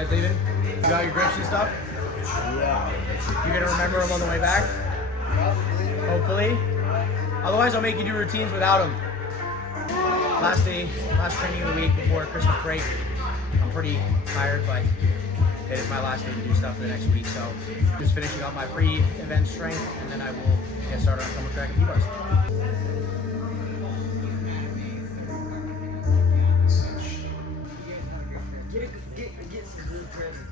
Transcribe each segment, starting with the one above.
guys leaving? You got your grips and stuff? Yeah. You're gonna remember them on the way back? Hopefully. Otherwise, I'll make you do routines without them. Last training of the week before Christmas break. I'm pretty tired, but it is my last day to do stuff for the next week. So just finishing up my pre-event strength, and then I will get started on tumble track and P-bars. Get some good presents.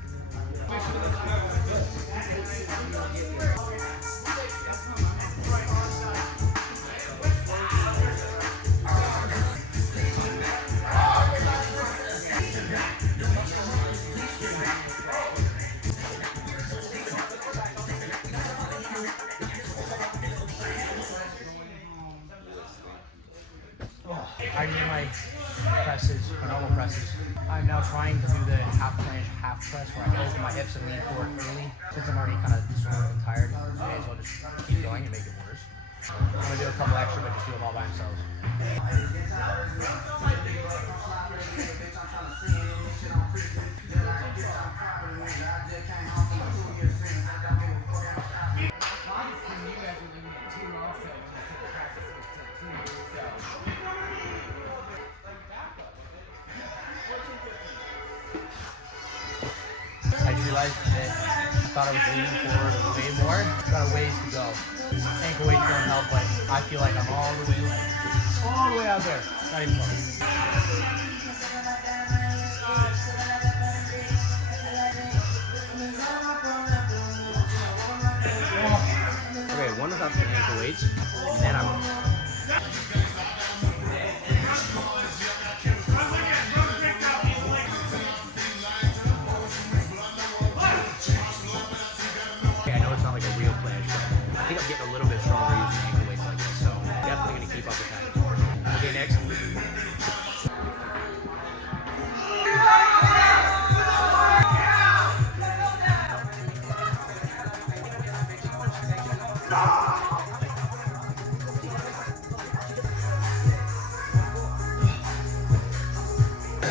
I did my presses, my normal presses. I'm now trying to do the half planche, half press where I open my hips and lean forward early. Since I'm already kind of sore and tired, I may as well just keep going and make it worse. I'm gonna do a couple extra, but just do them all by themselves. I just realized that I thought I was leaning forward way more. Got a ways to go. Ankle weight don't help, but I feel like I'm all the way out there. Not even close. Okay, one without the ankle weights, and then I'm. I think I'm getting a little bit stronger using ankle weights like this, so definitely going to keep up with that. Okay, next.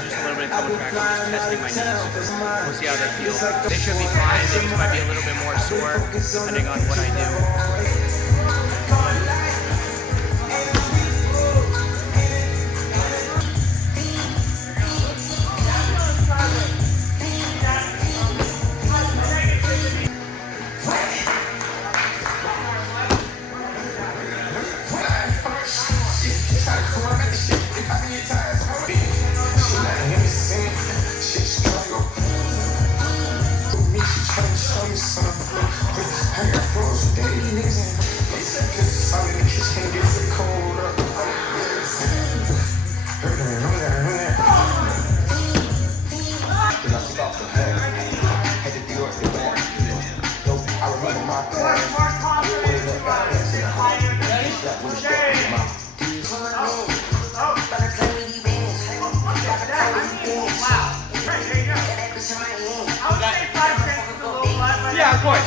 Just a little bit of tumble track. I'm just testing my knees. We'll see how they feel. They should be fine. They just might be a little bit more sore depending on what I do. Yeah, of course.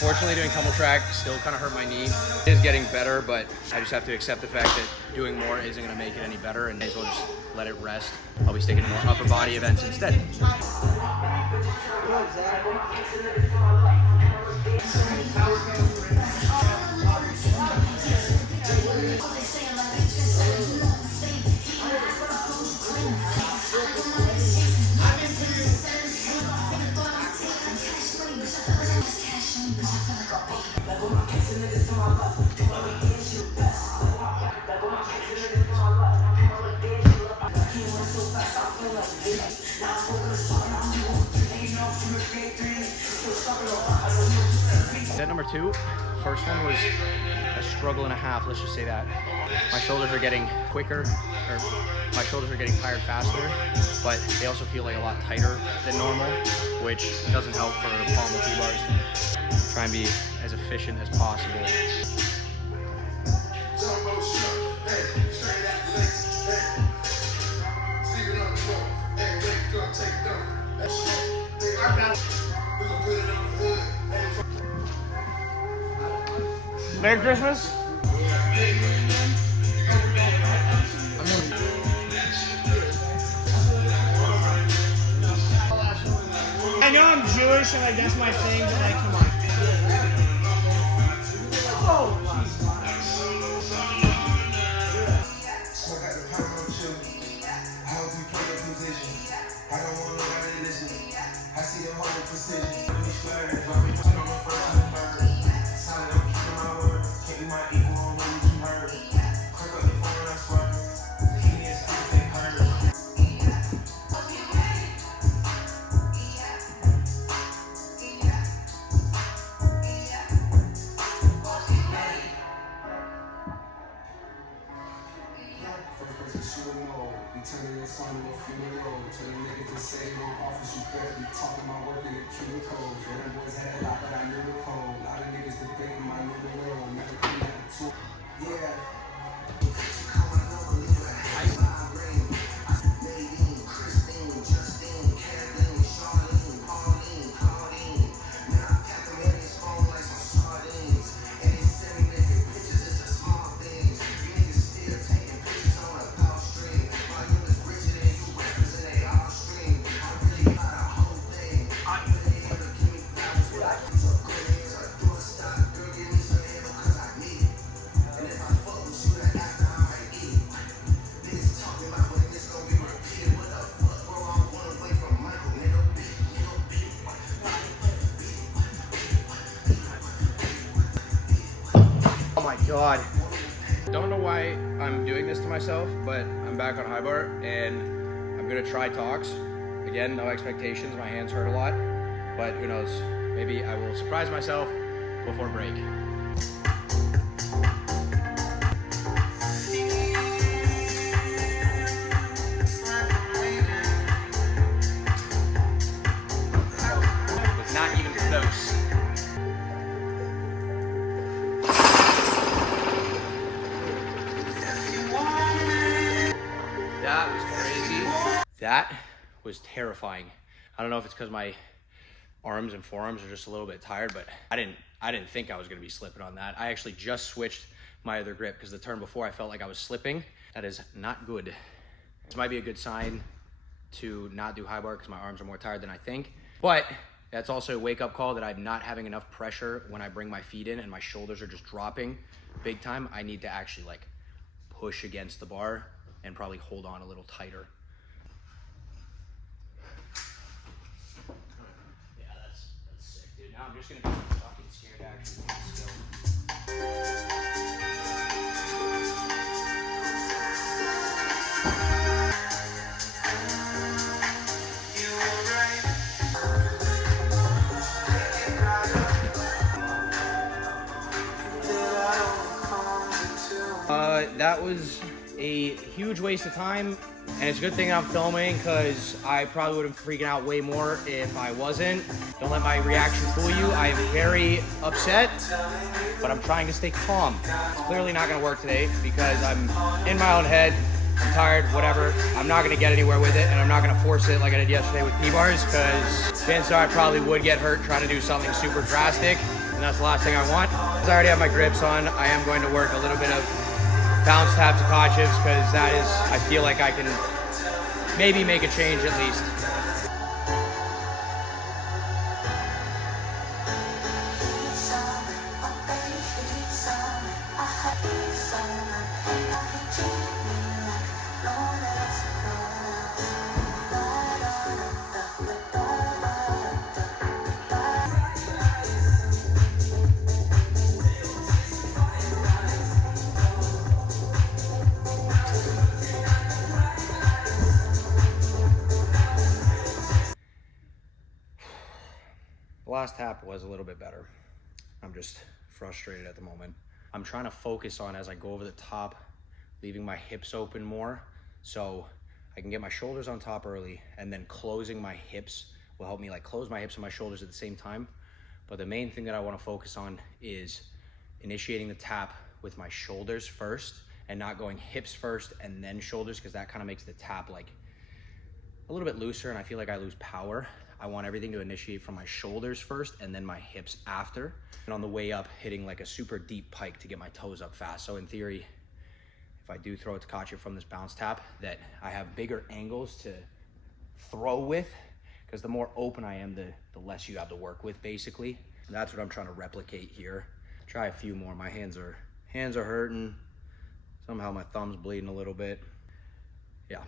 Unfortunately, doing tumble track still kind of hurt my knee. It is getting better, but I just have to accept the fact that doing more isn't going to make it any better, and may as well just let it rest. I'll be sticking to more upper body events instead. Set number 2, first one was a struggle and a half, let's just say that. My shoulders are getting quicker, or my shoulders are getting tired faster, but they also feel like a lot tighter than normal, which doesn't help for Pommel T-bars. Try and be as efficient as possible. Merry Christmas. I know I'm Jewish and like that's my thing, but like, come on. Oh, God. Don't know why I'm doing this to myself, but I'm back on high bar and I'm gonna try talks. Again, no expectations, my hands hurt a lot, but who knows? Maybe I will surprise myself before break. It's not even close. That was crazy. That was terrifying. I don't know if it's because my arms and forearms are just a little bit tired, but I didn't think I was gonna be slipping on that. I actually just switched my other grip because the turn before I felt like I was slipping. That is not good. This might be a good sign to not do high bar because my arms are more tired than I think. But that's also a wake up call that I'm not having enough pressure when I bring my feet in and my shoulders are just dropping big time. I need to actually like push against the bar and probably hold on a little tighter. Yeah, that's sick, dude. Now I'm just gonna be fucking scared to actually do this That was a huge waste of time, and it's a good thing I'm filming because I probably would have freaking out way more if I wasn't. Don't let my reaction fool you. I am very upset, but I'm trying to stay calm. It's clearly not gonna work today because I'm in my own head. I'm tired, whatever. I'm not gonna get anywhere with it, and I'm not gonna force it like I did yesterday with P-bars because chances are I probably would get hurt trying to do something super drastic, and that's the last thing I want. Because I already have my grips on, I am going to work a little bit of bounce tap to Kachevs because that is, I feel like I can maybe make a change at least. The last tap was a little bit better. I'm just frustrated at the moment. I'm trying to focus on as I go over the top leaving my hips open more so I can get my shoulders on top early, and then closing my hips will help me like close my hips and my shoulders at the same time. But the main thing that I want to focus on is initiating the tap with my shoulders first and not going hips first and then shoulders, because that kind of makes the tap like a little bit looser and I feel like I lose power. I want everything to initiate from my shoulders first and then my hips after. And on the way up, hitting like a super deep pike to get my toes up fast. So in theory, if I do throw a Takachi from this bounce tap, that I have bigger angles to throw with, because the more open I am, the less you have to work with basically. And that's what I'm trying to replicate here. Try a few more. My hands are hurting. Somehow my thumb's bleeding a little bit. Yeah.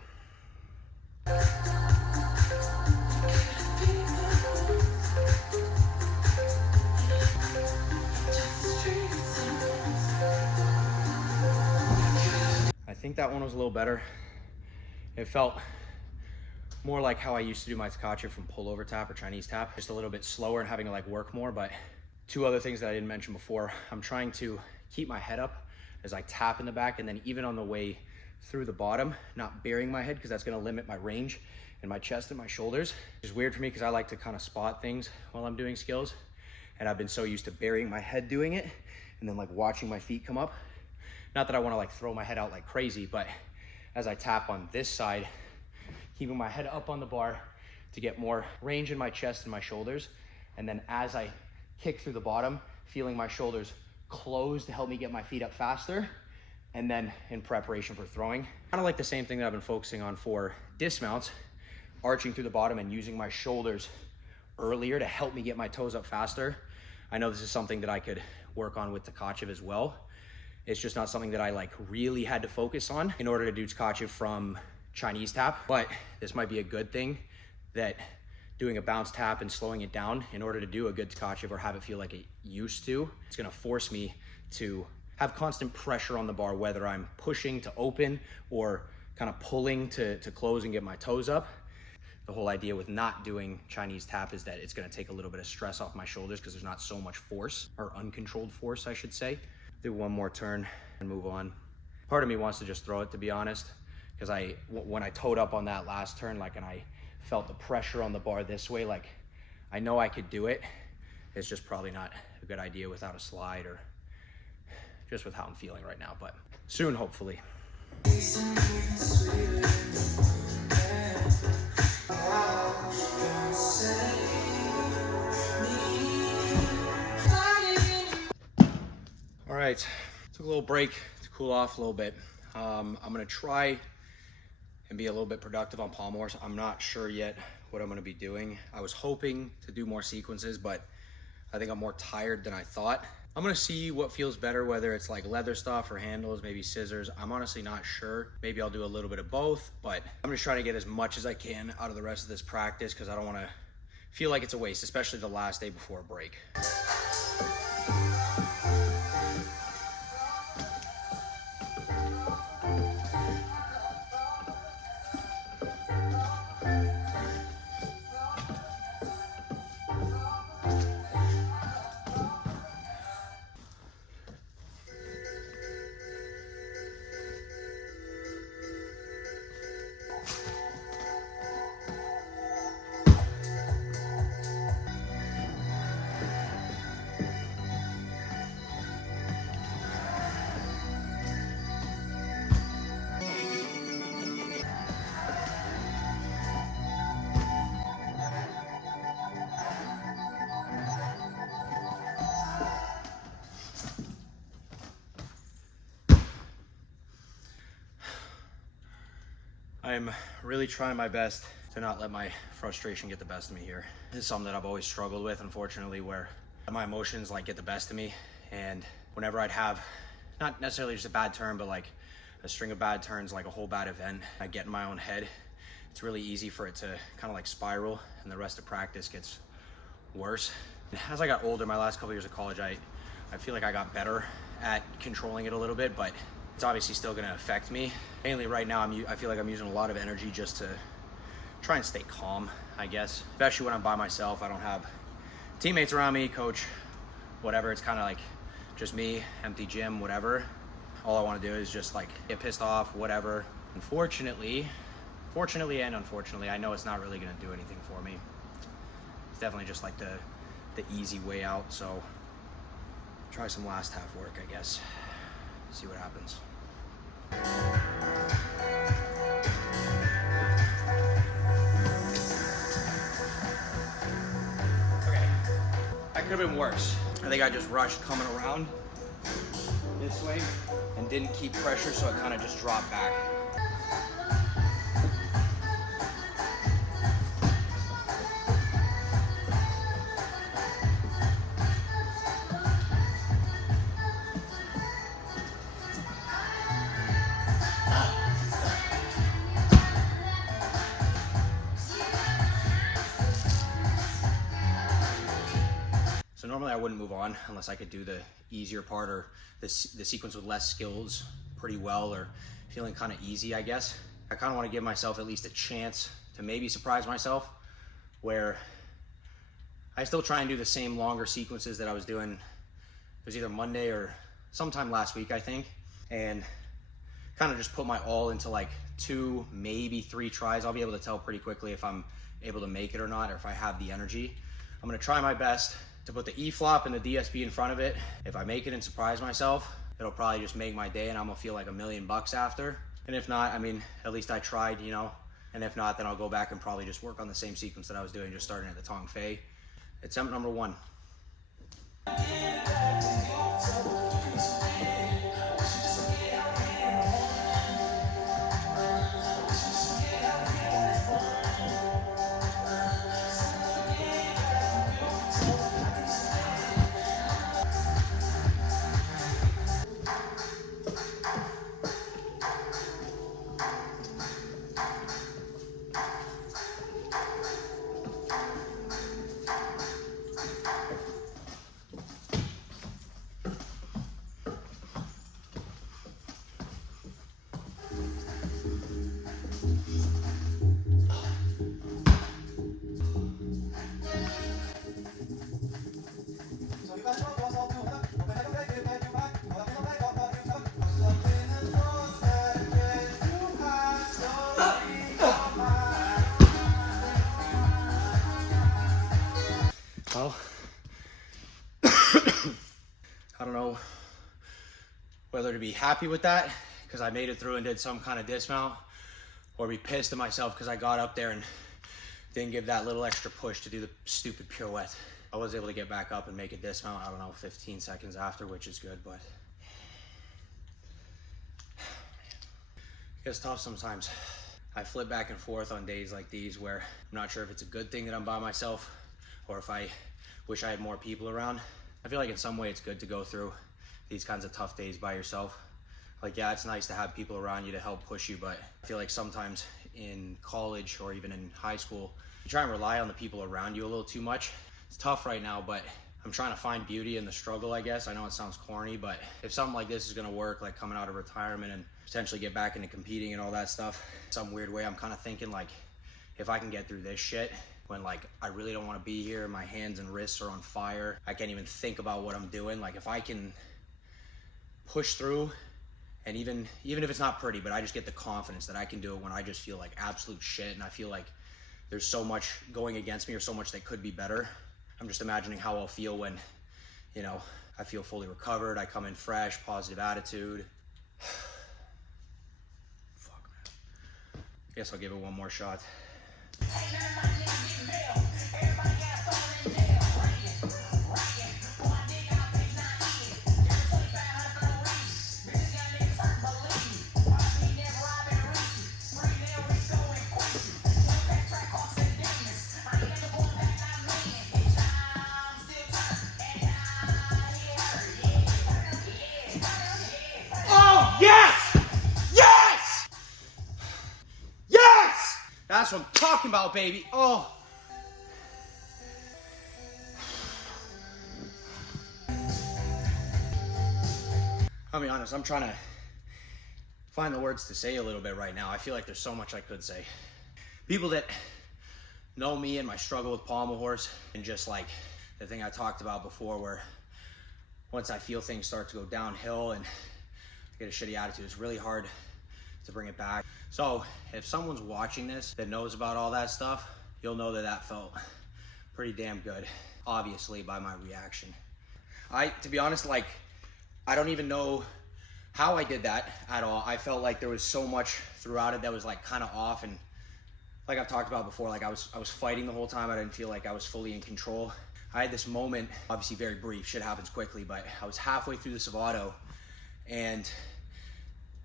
I think that one was a little better. It felt more like how I used to do my Takachi from pullover tap or Chinese tap, just a little bit slower and having to like work more. But two other things that I didn't mention before, I'm trying to keep my head up as I tap in the back, and then even on the way through the bottom, not burying my head, because that's gonna limit my range in my chest and my shoulders. It's weird for me because I like to kind of spot things while I'm doing skills, and I've been so used to burying my head doing it and then like watching my feet come up. Not that I want to like throw my head out like crazy, but as I tap on this side, keeping my head up on the bar to get more range in my chest and my shoulders, and then as I kick through the bottom, feeling my shoulders close to help me get my feet up faster, and then in preparation for throwing. Kind of like the same thing that I've been focusing on for dismounts, arching through the bottom and using my shoulders earlier to help me get my toes up faster. I know this is something that I could work on with Takachi as well. It's just not something that I like really had to focus on in order to do Takachi from Chinese tap, but this might be a good thing, that doing a bounce tap and slowing it down in order to do a good Takachi or have it feel like it used to, it's gonna force me to have constant pressure on the bar, whether I'm pushing to open or kind of pulling to close and get my toes up. The whole idea with not doing Chinese tap is that it's gonna take a little bit of stress off my shoulders because there's not so much force, or uncontrolled force, I should say. Do one more turn and move on. Part of me wants to just throw it, to be honest, because when I toed up on that last turn, like, and I felt the pressure on the bar this way, like, I know I could do it. It's just probably not a good idea without a slide, or just with how I'm feeling right now, but soon, hopefully. All right, took a little break to cool off a little bit. I'm gonna try and be a little bit productive on Pommel. I'm not sure yet what I'm gonna be doing. I was hoping to do more sequences, but I think I'm more tired than I thought. I'm gonna see what feels better, whether it's like leather stuff or handles, maybe scissors. I'm honestly not sure. Maybe I'll do a little bit of both, but I'm just trying to get as much as I can out of the rest of this practice, because I don't wanna feel like it's a waste, especially the last day before a break. I'm really trying my best to not let my frustration get the best of me here. This is something that I've always struggled with, unfortunately, where my emotions like get the best of me. And whenever I'd have, not necessarily just a bad turn, but like a string of bad turns, like a whole bad event, I get in my own head. It's really easy for it to kind of like spiral, and the rest of practice gets worse. As I got older, my last couple years of college, I feel like I got better at controlling it a little bit, but it's obviously still gonna affect me. Mainly right now, I feel like I'm using a lot of energy just to try and stay calm, I guess. Especially when I'm by myself, I don't have teammates around me, coach, whatever. It's kind of like just me, empty gym, whatever. all I want to do is just like get pissed off, whatever. Fortunately, and unfortunately, I know it's not really gonna do anything for me. It's definitely just like the easy way out. So try some last half work, I guess. See what happens. Okay, that could have been worse. I think I just rushed coming around this way and didn't keep pressure, so it kind of just dropped back. So normally I wouldn't move on unless I could do the easier part or the sequence with less skills pretty well, or feeling kind of easy, I guess. I kind of want to give myself at least a chance to maybe surprise myself, where I still try and do the same longer sequences that I was doing. It was either Monday or sometime last week, I think, and kind of just put my all into like 2, maybe 3 tries. I'll be able to tell pretty quickly if I'm able to make it or not, or if I have the energy. I'm going to try my best to put the E flop and the DSB in front of it. If I make it and surprise myself, it'll probably just make my day and I'm gonna feel like $1,000,000 after. And if not, I mean, at least I tried, you know? And if not, then I'll go back and probably just work on the same sequence that I was doing, just starting at the Tong Fei. Attempt number 1. Well, I don't know whether to be happy with that because I made it through and did some kind of dismount, or be pissed at myself because I got up there and didn't give that little extra push to do the stupid pirouette. I was able to get back up and make a dismount, I don't know, 15 seconds after, which is good, but it gets tough sometimes. I flip back and forth on days like these where I'm not sure if it's a good thing that I'm by myself or if I wish I had more people around. I feel like in some way it's good to go through these kinds of tough days by yourself. Like, yeah, it's nice to have people around you to help push you, but I feel like sometimes in college or even in high school, you try and rely on the people around you a little too much. It's tough right now, but I'm trying to find beauty in the struggle, I guess. I know it sounds corny, but if something like this is gonna work, like coming out of retirement and potentially get back into competing and all that stuff, some weird way I'm kind of thinking like, if I can get through this shit, when like I really don't want to be here, my hands and wrists are on fire, I can't even think about what I'm doing, like if I can push through, and even if it's not pretty, but I just get the confidence that I can do it when I just feel like absolute shit and I feel like there's so much going against me or so much that could be better. I'm just imagining how I'll feel when, you know, I feel fully recovered, I come in fresh, positive attitude. Fuck, man. Guess I'll give it one more shot. That's what I'm talking about, baby. Oh. I'll be honest, I'm trying to find the words to say a little bit right now. I feel like there's so much I could say. People that know me and my struggle with pommel horse, and just like the thing I talked about before, where once I feel things start to go downhill and get a shitty attitude. It's really hard to bring it back. So if someone's watching this that knows about all that stuff, you'll know that that felt pretty damn good, obviously, by my reaction. To be honest, like, I don't even know how I did that at all. I felt like there was so much throughout it that was like kind of off, and like I've talked about before, like I was fighting the whole time. I didn't feel like I was fully in control. I had this moment, obviously very brief, shit happens quickly, but I was halfway through the Savado and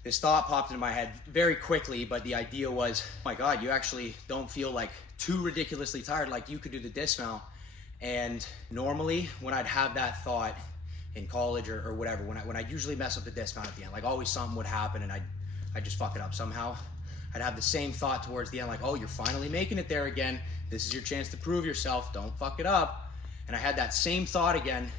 this thought popped into my head very quickly, but the idea was, oh my God, you actually don't feel like too ridiculously tired, like you could do the dismount. And normally when I'd have that thought in college or whatever, when I usually mess up the dismount at the end, like always something would happen and I'd just fuck it up somehow. I'd have the same thought towards the end, like, oh, you're finally making it there again. This is your chance to prove yourself. Don't fuck it up. And I had that same thought again,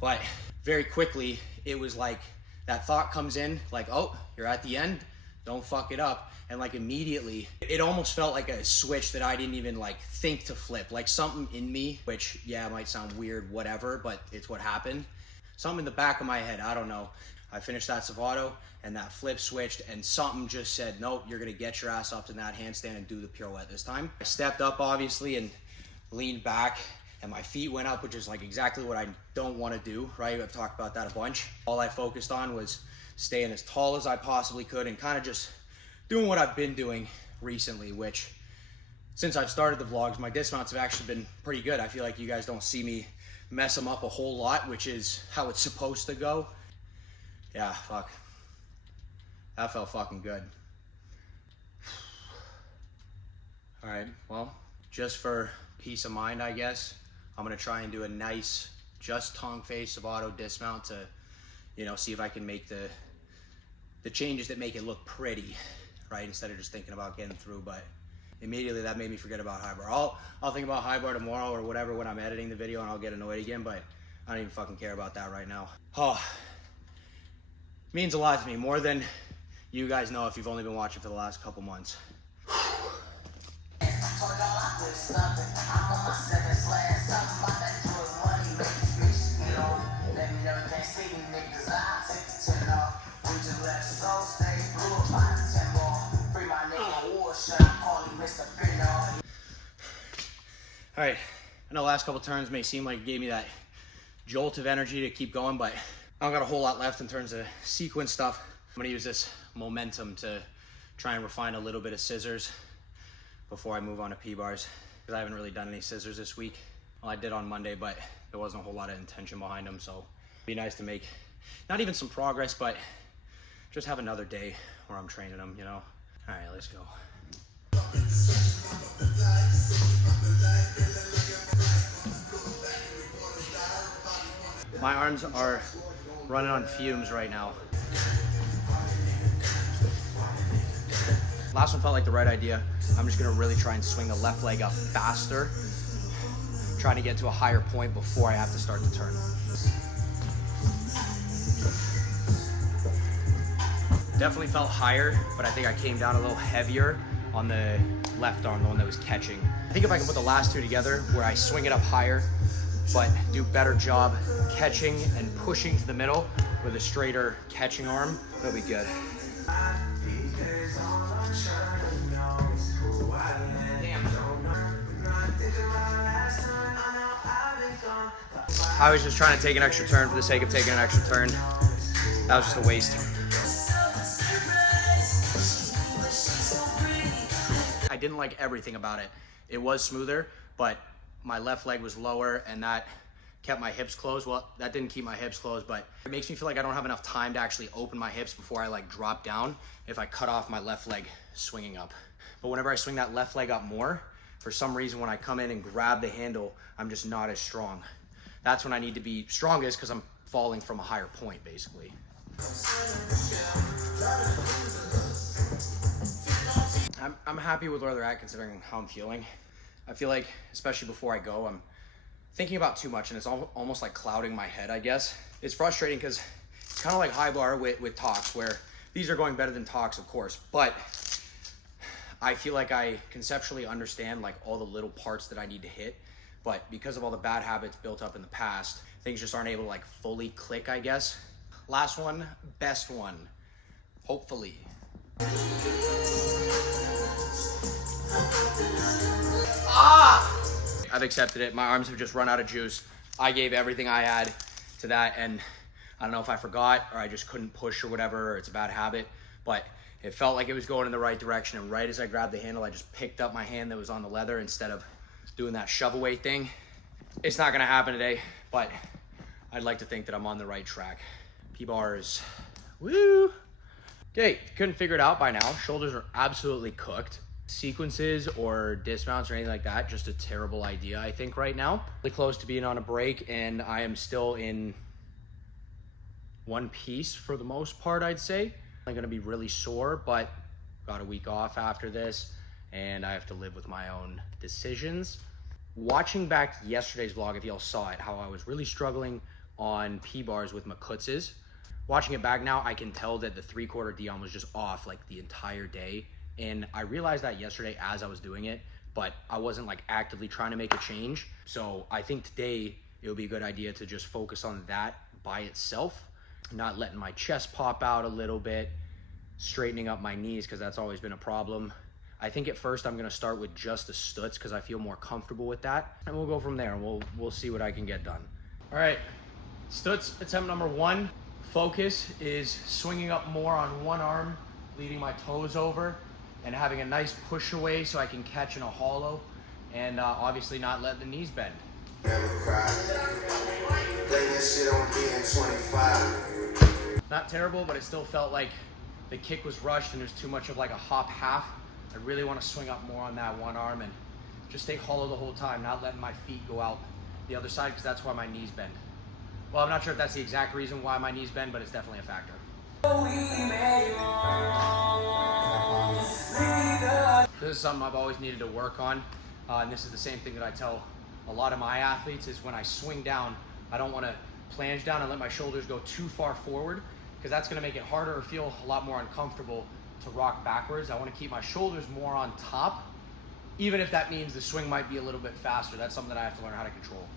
but very quickly, it was like that thought comes in, like, oh, you're at the end, don't fuck it up. And like immediately, it almost felt like a switch that I didn't even like think to flip. Like something in me, which yeah, might sound weird, whatever, but it's what happened. Something in the back of my head, I don't know. I finished that Savado and that flip switched and something just said, nope, you're gonna get your ass up to that handstand and do the pirouette this time. I stepped up obviously and leaned back and my feet went up, which is like exactly what I don't want to do, right? I've talked about that a bunch. All I focused on was staying as tall as I possibly could and kind of just doing what I've been doing recently, which since I've started the vlogs, my dismounts have actually been pretty good. I feel like you guys don't see me mess them up a whole lot, which is how it's supposed to go. Yeah, fuck. That felt fucking good. All right, well, just for peace of mind, I guess, I'm gonna try and do a nice, just tongue face Savado dismount to, you know, see if I can make the changes that make it look pretty, right? Instead of just thinking about getting through, but immediately that made me forget about high bar. I'll think about high bar tomorrow or whatever when I'm editing the video and I'll get annoyed again, but I don't even fucking care about that right now. Oh, means a lot to me, more than you guys know if you've only been watching for the last couple months. All right, I know the last couple turns may seem like it gave me that jolt of energy to keep going, but I don't got a whole lot left in terms of sequence stuff. I'm gonna use this momentum to try and refine a little bit of scissors before I move on to P-bars, because I haven't really done any scissors this week. Well, I did on Monday, but there wasn't a whole lot of intention behind them, so it'd be nice to make not even some progress, but just have another day where I'm training them, you know? All right, let's go. My arms are running on fumes right now. Last one felt like the right idea. I'm just gonna really try and swing the left leg up faster, trying to get to a higher point before I have to start the turn. Definitely felt higher, but I think I came down a little heavier on the left arm, the one that was catching. I think if I can put the last two together, where I swing it up higher, but do better job catching and pushing to the middle with a straighter catching arm, that'll be good. I was just trying to take an extra turn for the sake of taking an extra turn. That was just a waste. I didn't like everything about it. It was smoother, but my left leg was lower and that kept my hips closed. Well, that didn't keep my hips closed, but it makes me feel like I don't have enough time to actually open my hips before I like drop down if I cut off my left leg swinging up. But whenever I swing that left leg up more, for some reason when I come in and grab the handle, I'm just not as strong. That's when I need to be strongest because I'm falling from a higher point, basically. I'm happy with where they're at considering how I'm feeling. I feel like, especially before I go, I'm thinking about too much and it's almost like clouding my head, I guess. It's frustrating because it's kind of like high bar with talks, where these are going better than talks, of course, but I feel like I conceptually understand like all the little parts that I need to hit, but because of all the bad habits built up in the past, things just aren't able to like fully click, I guess. Last one, best one. Hopefully. I've accepted it. My arms have just run out of juice. I gave everything I had to that, and I don't know if I forgot or I just couldn't push or whatever, or it's a bad habit, but it felt like it was going in the right direction, and right as I grabbed the handle, I just picked up my hand that was on the leather instead of doing that shove away thing. It's not gonna happen today, but I'd like to think that I'm on the right track. P-bars, woo! Okay, couldn't figure it out by now. Shoulders are absolutely cooked. Sequences or dismounts or anything like that, just a terrible idea, I think, right now. Really close to being on a break, and I am still in one piece for the most part, I'd say. I'm gonna be really sore, but got a week off after this, and I have to live with my own decisions. Watching back yesterday's vlog, if y'all saw it, how I was really struggling on P-bars with my kutzes. Watching it back now, I can tell that the 3/4 Dion was just off like the entire day. And I realized that yesterday as I was doing it, but I wasn't like actively trying to make a change. So I think today it would be a good idea to just focus on that by itself, not letting my chest pop out a little bit, straightening up my knees, because that's always been a problem. I think at first I'm gonna start with just the stutz because I feel more comfortable with that. And we'll go from there, and we'll see what I can get done. All right, stutz attempt number 1. Focus is swinging up more on one arm, leading my toes over, and having a nice push away so I can catch in a hollow, and obviously not let the knees bend. Not terrible, but it still felt like the kick was rushed and there's too much of like a hop half. I really want to swing up more on that one arm and just stay hollow the whole time, not letting my feet go out the other side, because that's why my knees bend. Well, I'm not sure if that's the exact reason why my knees bend, but it's definitely a factor. This is something I've always needed to work on, and this is the same thing that I tell a lot of my athletes, is when I swing down, I don't want to plunge down and let my shoulders go too far forward, because that's going to make it harder or feel a lot more uncomfortable to rock backwards. I want to keep my shoulders more on top, even if that means the swing might be a little bit faster. That's something that I have to learn how to control.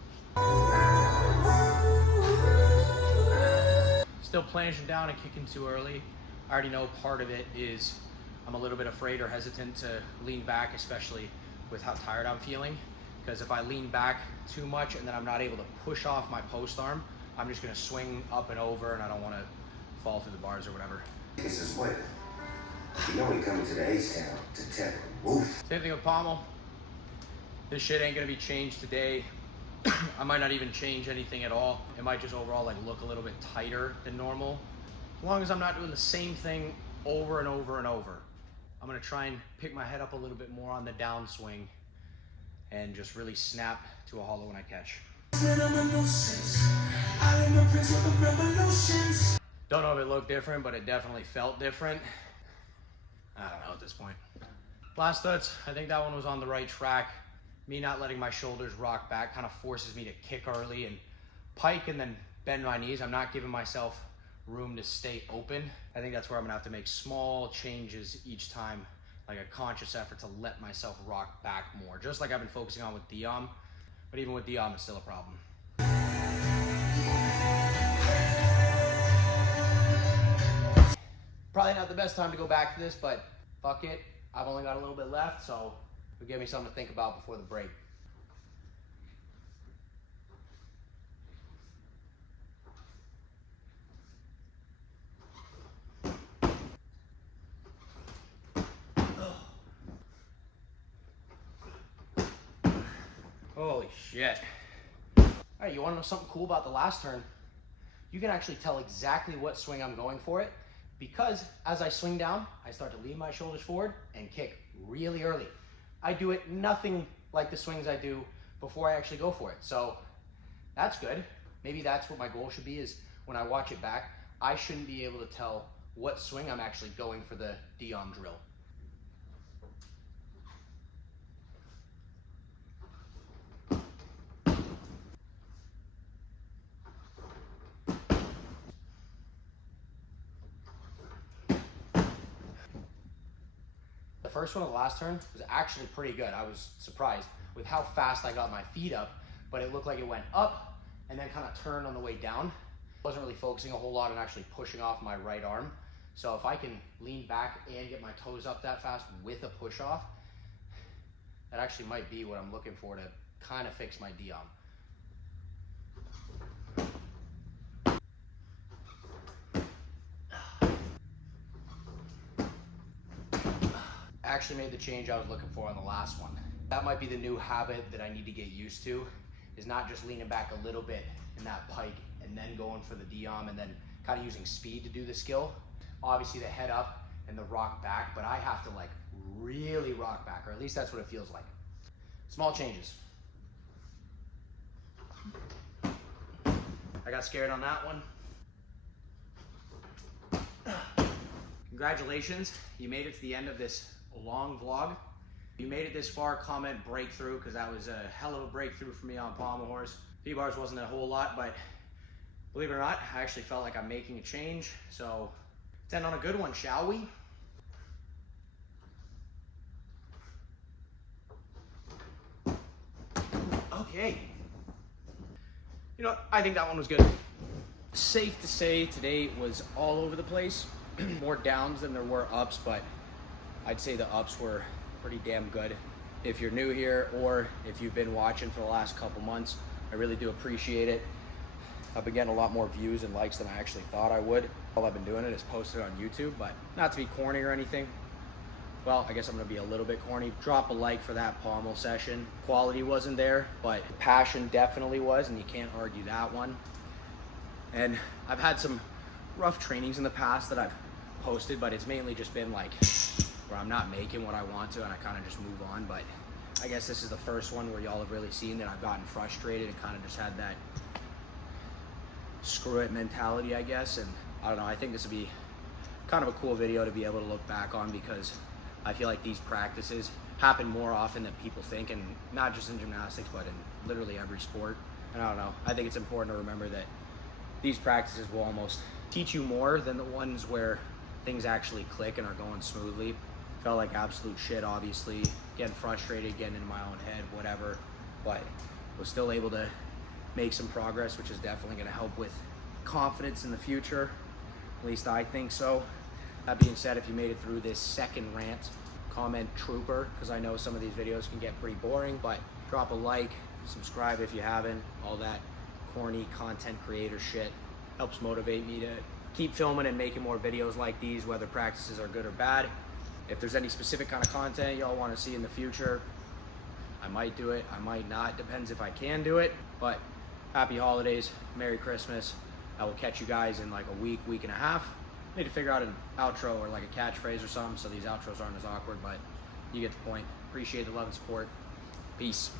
Still plunging down and kicking too early. I already know part of it is I'm a little bit afraid or hesitant to lean back, especially with how tired I'm feeling. Because if I lean back too much and then I'm not able to push off my post arm, I'm just gonna swing up and over, and I don't wanna fall through the bars or whatever. This is what, you know, we coming to the H-Town to tell woof. Same thing with Pommel. This shit ain't gonna be changed today. I might not even change anything at all. It might just overall like look a little bit tighter than normal. As long as I'm not doing the same thing over and over and over. I'm gonna try and pick my head up a little bit more on the downswing and just really snap to a hollow when I catch. Don't know if it looked different, but it definitely felt different. I don't know at this point. Last stutz, I think that one was on the right track. Me not letting my shoulders rock back kind of forces me to kick early and pike and then bend my knees. I'm not giving myself room to stay open. I think that's where I'm gonna have to make small changes each time, like a conscious effort to let myself rock back more, just like I've been focusing on with Dion. But even with Dion, it's still a problem. Probably not the best time to go back to this, but fuck it. I've only got a little bit left, so it'll give me something to think about before the break. Holy shit. All right, you wanna know something cool about the last turn? You can actually tell exactly what swing I'm going for it, because as I swing down, I start to lean my shoulders forward and kick really early. I do it nothing like the swings I do before I actually go for it. So that's good. Maybe that's what my goal should be, is when I watch it back, I shouldn't be able to tell what swing I'm actually going for the Dion drill. The first one of the last turn was actually pretty good. I was surprised with how fast I got my feet up, but it looked like it went up and then kind of turned on the way down. I wasn't really focusing a whole lot on actually pushing off my right arm. So if I can lean back and get my toes up that fast with a push off, that actually might be what I'm looking for to kind of fix my Diom. Actually made the change I was looking for on the last one. That might be the new habit that I need to get used to, is not just leaning back a little bit in that pike and then going for the Diom and then kind of using speed to do the skill. Obviously the head up and the rock back, but I have to like really rock back, or at least that's what it feels like. Small changes. I got scared on that one. Congratulations, you made it to the end of this long vlog. If you made it this far, comment breakthrough, because that was a hell of a breakthrough for me on Pommel horse. V-bars wasn't a whole lot, but believe it or not, I actually felt like I'm making a change. So let's end on a good one, shall we? Okay. You know what? I think that one was good. Safe to say today was all over the place. More downs than there were ups, but I'd say the ups were pretty damn good. If you're new here or if you've been watching for the last couple months, I really do appreciate it. I've been getting a lot more views and likes than I actually thought I would. All I've been doing it is posted on YouTube, but not to be corny or anything. Well, I guess I'm gonna be a little bit corny. Drop a like for that Pommel session. Quality wasn't there, but passion definitely was, and you can't argue that one. And I've had some rough trainings in the past that I've posted, but it's mainly just been like where I'm not making what I want to and I kind of just move on. But I guess this is the first one where y'all have really seen that I've gotten frustrated and kind of just had that screw it mentality, I guess. And I don't know, I think this would be kind of a cool video to be able to look back on, because I feel like these practices happen more often than people think, and not just in gymnastics, but in literally every sport. And I don't know, I think it's important to remember that these practices will almost teach you more than the ones where things actually click and are going smoothly. Felt like absolute shit, obviously, getting frustrated, getting into my own head, whatever, but was still able to make some progress, which is definitely gonna help with confidence in the future. At least I think so. That being said, if you made it through this second rant, comment trooper, because I know some of these videos can get pretty boring, but drop a like, subscribe if you haven't, all that corny content creator shit helps motivate me to keep filming and making more videos like these, whether practices are good or bad. If there's any specific kind of content y'all want to see in the future, I might do it, I might not, depends if I can do it. But happy holidays, Merry Christmas. I will catch you guys in like a week and a half. Need to figure out an outro or like a catchphrase or something so these outros aren't as awkward, but you get the point. Appreciate the love and support. Peace.